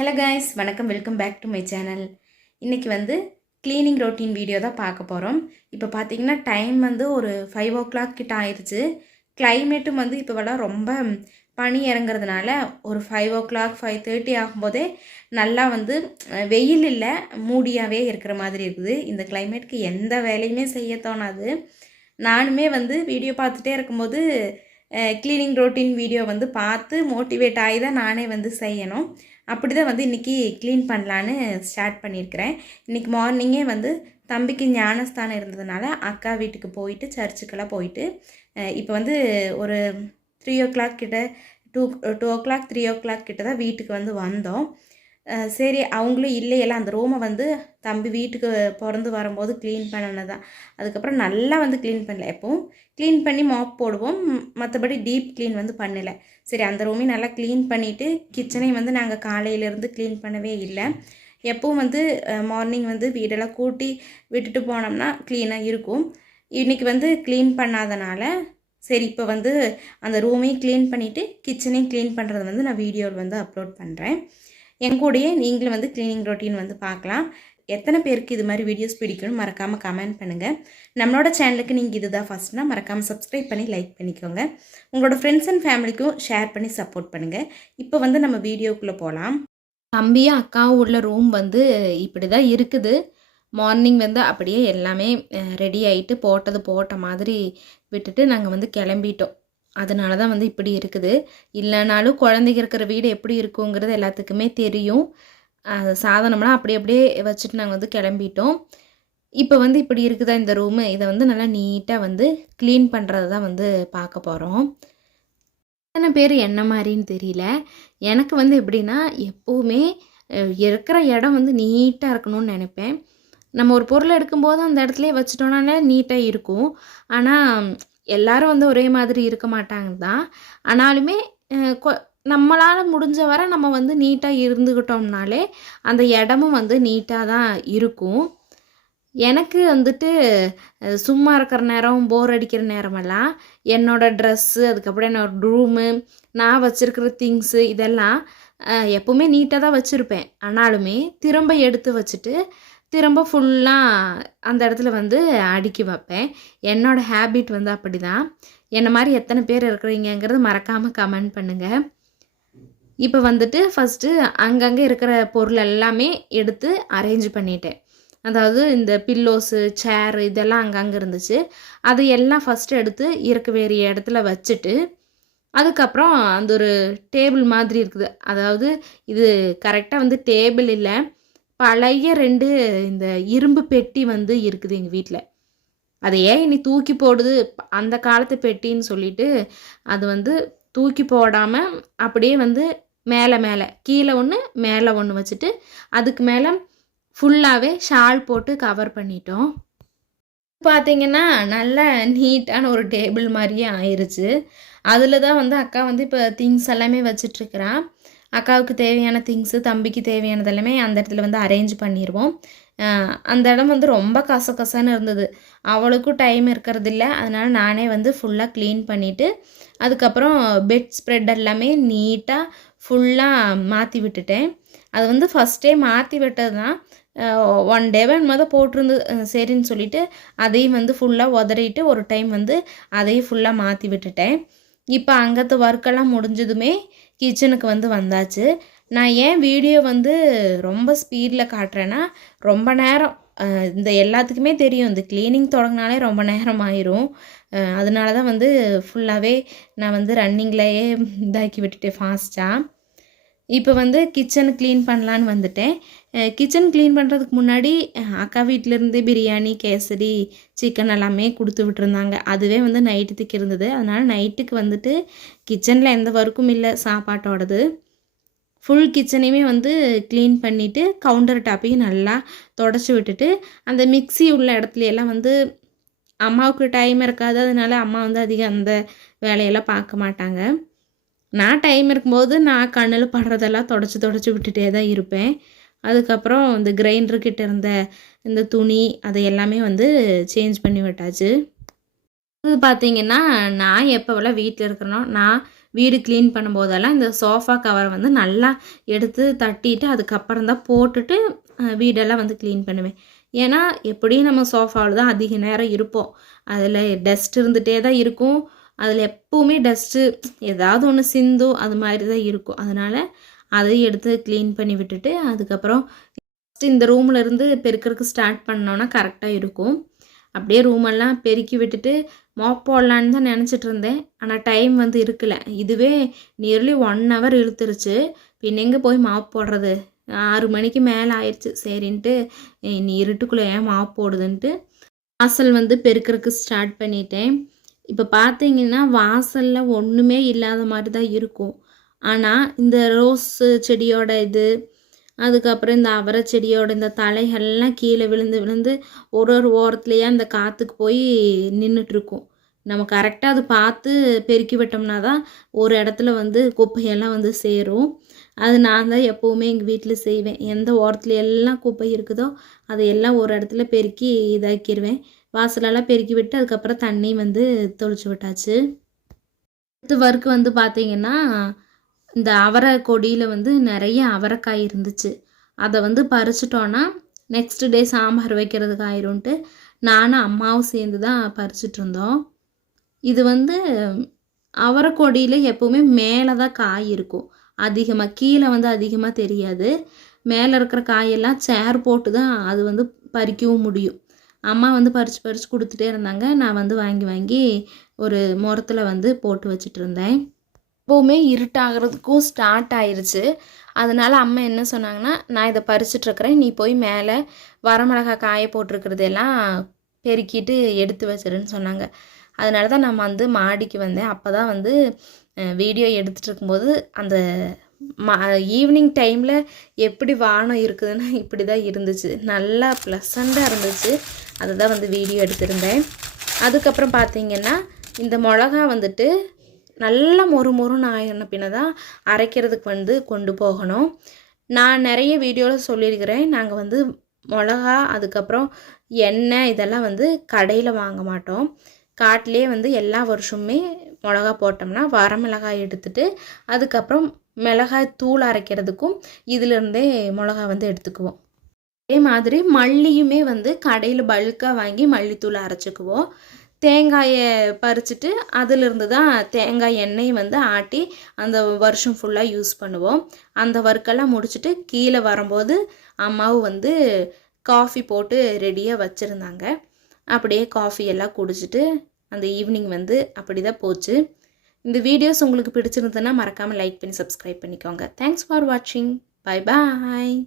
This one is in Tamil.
ஹலோ காய்ஸ் வணக்கம். Welcome back to my channel இன்றைக்கி வந்து க்ளீனிங் ரொட்டீன் வீடியோ தான் பார்க்க போகிறோம் இப்போ பார்த்தீங்கன்னா டைம் வந்து ஒரு ஃபைவ் ஓ கிளாக் கிட்ட ஆயிடுச்சு கிளைமேட்டும் வந்து இப்போவெல்லாம் ரொம்ப பனி இறங்குறதுனால ஒரு five o'clock five thirty ஆகும்போதே நல்லா வந்து வெயில் இல்லை மூடியாகவே இருக்கிற மாதிரி இருக்குது. இந்த கிளைமேட்க்கு எந்த வேலையுமே செய்ய தோணாது. நானுமே வந்து வீடியோ பார்த்துட்டே இருக்கும்போது க்ளீனிங் ரொட்டீன் வீடியோ வந்து பார்த்து மோட்டிவேட் ஆகி தான் நானே வந்து செய்யணும். அப்படி தான் வந்து இன்றைக்கி க்ளீன் பண்ணலான்னு ஸ்டார்ட் பண்ணியிருக்கிறேன். இன்றைக்கி மார்னிங்கே வந்து தம்பிக்கு ஞானஸ்தானம் இருந்ததுனால அக்கா வீட்டுக்கு போயிட்டு சர்ச்சுக்கெல்லாம் போயிட்டு இப்போ வந்து ஒரு த்ரீ ஓ கிளாக் கிட்ட two two o'clock three o'clock கிட்ட தான் வீட்டுக்கு வந்து வந்தோம். சரி அவங்களும் இல்லையெல்லாம் அந்த ரூமை வந்து தம்பி வீட்டுக்கு பிறந்து வரும்போது க்ளீன் பண்ணினதான் அதுக்கப்புறம் நல்லா வந்து க்ளீன் பண்ணல. எப்பவும் க்ளீன் பண்ணி மாப் போடுவோம். மற்றபடி டீப் க்ளீன் வந்து பண்ணலை. சரி அந்த ரூமையும் நல்லா க்ளீன் பண்ணிவிட்டு கிச்சனையும் வந்து நாங்கள் காலையிலேருந்து க்ளீன் பண்ணவே இல்லை. எப்பவும் வந்து மார்னிங் வந்து வீடெல்லாம் கூட்டி விட்டுட்டு போனோம்னா க்ளீனாக இருக்கும். இன்றைக்கி வந்து க்ளீன் பண்ணாதனால சரி இப்போ வந்து அந்த ரூமையும் க்ளீன் பண்ணிவிட்டு கிச்சனையும் க்ளீன் பண்ணுறது வந்து நான் வீடியோவில் வந்து அப்லோட் பண்ணுறேன் எங்கூடையே நீங்களும் வந்து க்ளீனிங் ரொட்டீன் வந்து பார்க்கலாம். எத்தனை பேருக்கு இது மாதிரி வீடியோஸ் பிடிக்கும்னு மறக்காமல் கமெண்ட் பண்ணுங்கள் நம்மளோட சேனலுக்கு நீங்கள் இதுதான் ஃபஸ்ட்னா மறக்காமல் சப்ஸ்கிரைப் பண்ணி லைக் பண்ணிக்கோங்க. உங்களோட ஃப்ரெண்ட்ஸ் அண்ட் ஃபேமிலிக்கும் ஷேர் பண்ணி சப்போர்ட் பண்ணுங்கள் இப்போ வந்து நம்ம வீடியோக்குள்ளே போகலாம் தம்பியும் அக்காவும் உள்ள ரூம் வந்து இப்படி தான் இருக்குது. மார்னிங் வந்து அப்படியே எல்லாமே ரெடி ஆகிட்டு போட்டது போட்ட மாதிரி விட்டுட்டு நாங்கள் வந்து கிளம்பிட்டோம். அதனால தான் வந்து இப்படி இருக்குது. இல்லைனாலும் குழந்தைங்க இருக்கிற வீடு எப்படி இருக்குங்கிறது எல்லாத்துக்குமே தெரியும். சாதனம்லாம் அப்படி அப்படியே வச்சுட்டு நாங்கள் வந்து கிளம்பிட்டோம். இப்போ வந்து இப்படி இருக்குதா இந்த ரூமு இதை வந்து நல்லா நீட்டாக வந்து க்ளீன் பண்ணுறது தான் வந்து பார்க்க போகிறோம் எத்தனை பேர் என்ன மாதிரின்னு தெரியல. எனக்கு வந்து எப்படின்னா எப்போவுமே இருக்கிற இடம் வந்து நீட்டாக இருக்கணும்னு நினைப்பேன். நம்ம ஒரு பொருளை எடுக்கும்போது அந்த இடத்துலையே வச்சுட்டோம்னால நீட்டாக இருக்கும். ஆனால் எல்லாரும் வந்து ஒரே மாதிரி இருக்க மாட்டாங்க தான் ஆனாலுமே கொ- நம்மளால் முடிஞ்ச வரை நம்ம வந்து நீட்டாக இருந்துக்கிட்டோம்னாலே அந்த இடமும் வந்து நீட்டாக தான் இருக்கும். எனக்கு வந்துட்டு சும்மா இருக்கிற நேரம் போர் அடிக்கிற நேரமெல்லாம் என்னோடய ட்ரெஸ்ஸு அதுக்கப்புறம் என்னோட ரூமு நான் வச்சுருக்கிற திங்ஸு இதெல்லாம் எப்போவுமே நீட்டாக தான் வச்சுருப்பேன். ஆனாலுமே திரும்ப எடுத்து வச்சுட்டு திரும்ப ஃபுல்லாக அந்த இடத்துல வந்து அடுக்கி வைப்பேன். என்னோடய ஹேபிட் வந்து அப்படி தான் என்னை மாதிரி எத்தனை பேர் இருக்கிறீங்கிறது மறக்காமல் கமெண்ட் பண்ணுங்கள் இப்போ வந்துட்டு ஃபஸ்ட்டு அங்கங்கே இருக்கிற பொருள் எல்லாமே எடுத்து அரேஞ்ச் பண்ணிட்டேன். அதாவது இந்த பில்லோஸு சேர் இதெல்லாம் அங்கங்கே இருந்துச்சு. அது எல்லாம் ஃபஸ்ட்டு எடுத்து இருக்க வேறிய இடத்துல வச்சுட்டு அதுக்கப்புறம் அந்த ஒரு டேபிள் மாதிரி இருக்குது. அதாவது இது கரெக்டாக வந்து டேபிள் இல்லை. பழைய ரெண்டு இந்த இரும்பு பெட்டி வந்து இருக்குது எங்கள் வீட்டில் அதை ஏன் இனி தூக்கி போடுது? அந்த காலத்து பெட்டின்னு சொல்லிட்டு அது வந்து தூக்கி போடாமல் அப்படியே வந்து மேலே மேலே கீழே ஒன்று மேலே ஒன்று வச்சுட்டு அதுக்கு மேலே ஃபுல்லாகவே ஷால் போட்டு கவர் பண்ணிட்டோம். பார்த்தீங்கன்னா நல்ல நீட்டான ஒரு டேபிள் மாதிரியே ஆயிடுச்சு அதில் தான் வந்து அக்கா வந்து இப்போ திங்ஸ் எல்லாமே வச்சிட்ருக்கிறான் அக்காவுக்கு தேவையான திங்ஸு தம்பிக்கு தேவையானது எல்லாமே அந்த இடத்துல வந்து அரேஞ்ச் பண்ணிடுவோம் அந்த இடம் வந்து ரொம்ப கச கசன்னு இருந்தது. அவளுக்கும் டைம் இருக்கிறதில்ல. அதனால் நானே வந்து ஃபுல்லாக க்ளீன் பண்ணிவிட்டு அதுக்கப்புறம் பெட் ஸ்ப்ரெட் எல்லாமே நீட்டாக ஃபுல்லாக மாற்றி விட்டுட்டேன். அது வந்து ஃபஸ்ட்டே மாற்றி விட்டது தான் ஒன் டேவன் மொதல் போட்டிருந்து சரின்னு சொல்லிட்டு அதையும் வந்து ஃபுல்லாக உதறிட்டு ஒரு டைம் வந்து அதையும் ஃபுல்லாக மாற்றி விட்டுட்டேன். இப்போ அங்கத்து ஒர்க்கெல்லாம் முடிஞ்சதுமே கிச்சனுக்கு வந்து வந்தாச்சு. நான் ஏன் வீடியோ வந்து ரொம்ப ஸ்பீடில் காட்டுறேன்னா ரொம்ப நேரம் இந்த எல்லாத்துக்குமே தெரியும். இந்த க்ளீனிங் தொடங்கினாலே ரொம்ப நேரம் ஆயிரும் அதனால தான் வந்து ஃபுல்லாகவே நான் வந்து ரன்னிங்லேயே இதாக்கி விட்டுட்டேன் ஃபாஸ்ட்டாக இப்போ வந்து கிச்சனை க்ளீன் பண்ணலான்னு வந்துட்டேன். கிச்சன் க்ளீன் பண்ணுறதுக்கு முன்னாடி அக்கா வீட்டிலேருந்து பிரியாணி கேசரி சிக்கன் எல்லாமே கொடுத்து விட்டுருந்தாங்க. அதுவே வந்து நைட்டுக்கு இருந்தது. அதனால் நைட்டுக்கு வந்துட்டு கிச்சனில் எந்த ஒர்க்கும் இல்லை சாப்பாட்டோடது. ஃபுல் கிச்சனையுமே வந்து க்ளீன் பண்ணிவிட்டு கவுண்டர் டாப்பையும் நல்லா தொடச்சி விட்டுட்டு அந்த மிக்ஸி உள்ள இடத்துலையெல்லாம் வந்து அம்மாவுக்கு டைம் இருக்காது. அதனால அம்மா வந்து அதிகம் அந்த வேலையெல்லாம் பார்க்க மாட்டாங்க. நான் டைம் இருக்கும்போது நான் கண்ணில் படுறதெல்லாம் தொடச்சி தொடச்சி விட்டுட்டே தான் இருப்பேன். அதுக்கப்புறம் இந்த கிரைண்டர்கிட்ட இருந்த இந்த துணி அதை எல்லாமே வந்து சேஞ்ச் பண்ணி விட்டாச்சு. அது பார்த்தீங்கன்னா நான் எப்போவெல்லாம் வீட்டில் இருக்கிறனோ நான் வீடு க்ளீன் பண்ணும்போதெல்லாம் இந்த சோஃபா கவரை வந்து நல்லா எடுத்து தட்டிட்டு அதுக்கப்புறம் தான் போட்டுட்டு வீடெல்லாம் வந்து க்ளீன் பண்ணுவேன். ஏன்னா எப்படியும் நம்ம சோஃபாவில் தான் அதிக நேரம் இருப்போம். அதில் டஸ்ட் இருந்துகிட்டே தான் இருக்கும். அதில் எப்போவுமே டஸ்ட்டு ஏதாவது ஒன்று சிந்தும் அது மாதிரி தான் இருக்கும். அதனால் அதையும் எடுத்து க்ளீன் பண்ணி விட்டுட்டு அதுக்கப்புறம் first இந்த ரூமில் இருந்து பெருக்கிறதுக்கு ஸ்டார்ட் பண்ணோன்னா கரெக்டாக இருக்கும். அப்படியே ரூமெல்லாம் பெருக்கி விட்டுட்டு மாப் போடலான்னு தான் நினச்சிட்டு இருந்தேன். ஆனால் டைம் வந்து இருக்கல. இதுவே நியர்லி ஒன் ஹவர் இழுத்துருச்சு. பின் எங்கே போய் மாப் போடுறது? ஆறு மணிக்கு மேலே ஆயிடுச்சு சரின்ட்டு நீ இருட்டுக்குள்ளே ஏன் மாப் போடுதுன்ட்டு வாசல் வந்து பெருக்கிறதுக்கு ஸ்டார்ட் பண்ணிட்டேன். இப்போ பார்த்தீங்கன்னா வாசலில் ஒன்றுமே இல்லாத மாதிரி தான் இருக்கும். ஆனால் இந்த ரோஸ் செடியோட இது அதுக்கப்புறம் இந்த அவரை செடியோட இந்த தலைகள்லாம் கீழே விழுந்து விழுந்து ஒரு ஒரு ஓரத்துலையே அந்த காற்றுக்கு போய் நின்றுட்டுருக்கும் நம்ம கரெக்டாக அது பார்த்து பெருக்கி விட்டோம்னா தான் ஒரு இடத்துல வந்து குப்பையெல்லாம் வந்து சேரும். அது நான் தான் எப்போவுமே எங்கள் வீட்டில் செய்வேன். எந்த ஓரத்துல எல்லாம் குப்பை இருக்குதோ அதை எல்லாம் ஒரு இடத்துல பெருக்கி இதாக்கிடுவேன் வாசலெல்லாம் பெருக்கி விட்டு அதுக்கப்புறம் தண்ணி வந்து தொளிச்சு விட்டாச்சு. அடுத்து ஒர்க் வந்து பார்த்தீங்கன்னா இந்த அவரை கொடியில் வந்து நிறைய அவரைக்காய் இருந்துச்சு. அதை வந்து பறிச்சிட்டோன்னா நெக்ஸ்ட் டே சாம்பார் வைக்கிறதுக்கு ஆயிரும்ன்ட்டு நானும் அம்மாவும் சேர்ந்து தான் பறிச்சிட்டு இருந்தோம். இது வந்து அவரை கொடியில் எப்போவுமே மேலே தான் காய் இருக்கும். அதிகமாக கீழே வந்து அதிகமாக தெரியாது. மேலே இருக்கிற காயெல்லாம் சேர் போட்டு தான் அது வந்து பறிக்கவும் முடியும். அம்மா வந்து பறித்து பறித்து கொடுத்துட்டே இருந்தாங்க. நான் வந்து வாங்கி வாங்கி ஒரு முரத்தில் வந்து போட்டு வச்சிட்டு இருந்தேன். எப்போவுமே இருட்டாகிறதுக்கும் ஸ்டார்ட் ஆயிடுச்சு அதனால அம்மா என்ன சொன்னாங்கன்னா நான் இதை பறிச்சிட்ருக்கிறேன். நீ போய் மேலே வரமிளகா காய போட்டிருக்கிறதெல்லாம் பெருக்கிட்டு எடுத்து வச்சிருன்னு சொன்னாங்க. அதனால தான் நான் வந்து மாடிக்கு வந்தேன். அப்போ தான் வந்து வீடியோ எடுத்துகிட்டு இருக்கும்போது அந்த மா ஈவினிங் டைமில் எப்படி வானம் இருக்குதுன்னா இப்படி தான் இருந்துச்சு. நல்லா ப்ளசண்ட்டாக இருந்துச்சு. அதை தான் வந்து வீடியோ எடுத்திருந்தேன். அதுக்கப்புறம் பார்த்தீங்கன்னா இந்த மிளகா வந்துட்டு நல்லா மொறு மொறுன்னு ஆயின பின்ன தான் அரைக்கிறதுக்கு வந்து கொண்டு போகணும். நான் நிறைய வீடியோவில் சொல்லியிருக்கிறேன். நாங்கள் வந்து மிளகா அதுக்கப்புறம் எண்ணெய் இதெல்லாம் வந்து கடையில் வாங்க மாட்டோம். காட்டிலே வந்து எல்லா வருஷமுமே மிளகா போட்டோம்னா வரமிளகாய் எடுத்துட்டு அதுக்கப்புறம் மிளகாய் தூள் அரைக்கிறதுக்கும் இதிலிருந்தே மிளகா வந்து எடுத்துக்குவோம். அதே மாதிரி மல்லியுமே வந்து கடையில் பல்காக வாங்கி மல்லித்தூள் அரைச்சிக்குவோம். தேங்காயை பறிச்சுட்டு அதிலிருந்து தான் தேங்காய் எண்ணெய் வந்து ஆட்டி அந்த வருஷம் ஃபுல்லாக யூஸ் பண்ணுவோம். அந்த ஒர்க்கெல்லாம் முடிச்சுட்டு கீழே வரும்போது அம்மாவும் வந்து காஃபி போட்டு ரெடியாக வச்சுருந்தாங்க. அப்படியே காஃபி எல்லாம் குடிச்சிட்டு அந்த ஈவினிங் வந்து அப்படி தான் போச்சு. இந்த வீடியோஸ் உங்களுக்கு பிடிச்சிருந்ததுன்னா மறக்காமல் லைக் பண்ணி சப்ஸ்கிரைப் பண்ணிக்கோங்க. தேங்க்ஸ் ஃபார் வாட்சிங் பை பாய்